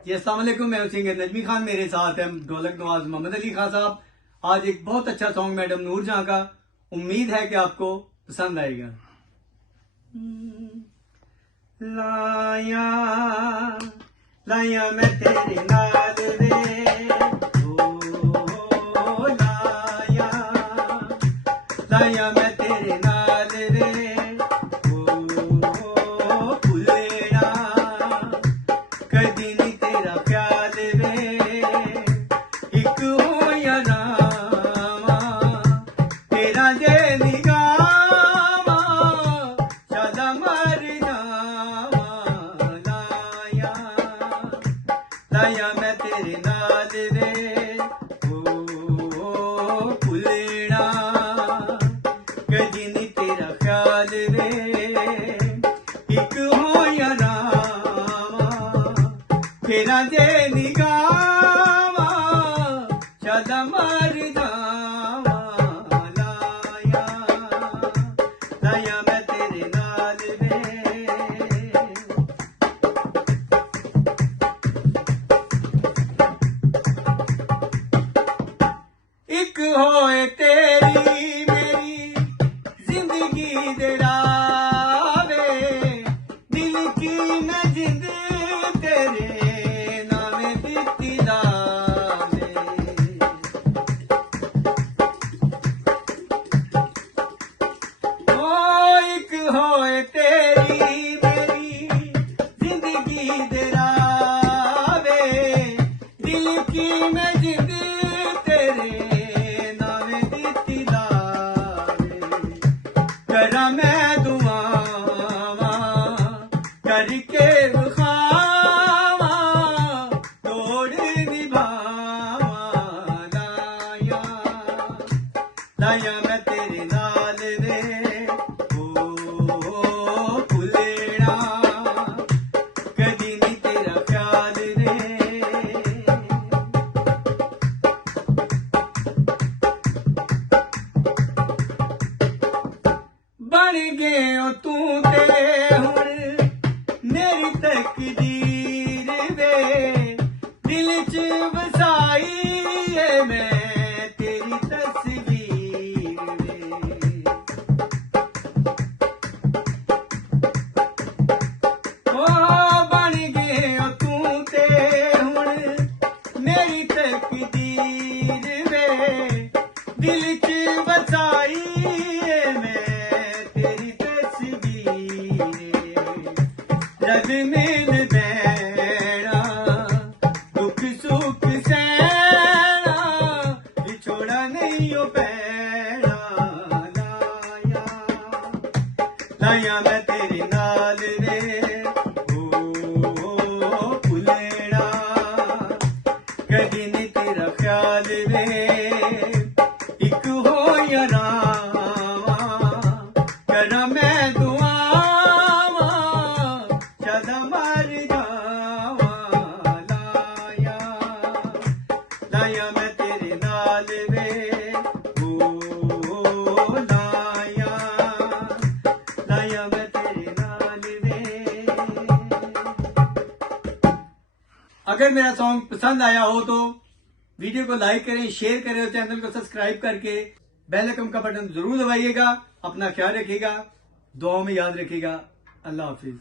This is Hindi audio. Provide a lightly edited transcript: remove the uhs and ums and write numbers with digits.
जी अस्सलाम वालेकुम, मैं सिंगर नजमी खान, मेरे साथ है ढोलक नवाज मोहम्मद अली खान साहब। आज एक बहुत अच्छा सॉन्ग मैडम नूर जहां का, उम्मीद है कि आपको पसंद आएगा। लाया लाया मैं तेरे नाल रे, ओ लाया लाया मैं तेरे नाल रे, ओ भुलेना कदी नी तेरा ख्याल वे, एक हो या नावा तेरा जे निगावा, सदा मर जावा। लाया लाया मैं तेरे नाल रे, ओ भुलेना कदी नी तेरा ख्याल वे, एक हो या तेरा जे निगावा, सदा मर जावा। लाया लाया मैं तेरे नाल रे। एक होए तेरी मेरी जिंदगी दे रावे, दिल की मैं जिंद तेरे नामे दित्ती लावे। ओ एक होए तेरी मेरी जिंदगी दे रावे, दिल की मैं जिंद तेरे नामे दित्ती लावे। करा मैं दुआवा करके खावा, तोड़ निभावा। लाया लाया मैं तेरे नाल रे, ओ भुलेना कदी नी तेरा ख्याल रे। बन गए हो तू ते हुण मेरी तकदीर वे, दिल च बसाई है मैं तेरी तस्वीर वे। ओ बन गए हो तू ते हुण मेरी तकदीर वे, दिल च बसाई है मैं तेरी तस्वीर। जग मिल बैना दुख सुख सहना, बिछोड़ा नहीं हो पैना। लाया लाया मैं तेरे नाल रे, ओ भुलेना कदी नी तेरा ख्याल वे, एक हो या नावा करा मैं दुआवा, सदा मर जावा। लाया लाया मैं तेरे नाल रे, ओ लाया लाया मैं तेरे नाल रे। अगर मेरा सॉन्ग पसंद आया हो तो वीडियो को लाइक करें, शेयर करें और चैनल को सब्सक्राइब करके बेल आइकन का बटन जरूर दबाइएगा। अपना ख्याल रखिएगा, दुआओं में याद रखिएगा। अल्लाह हाफिज।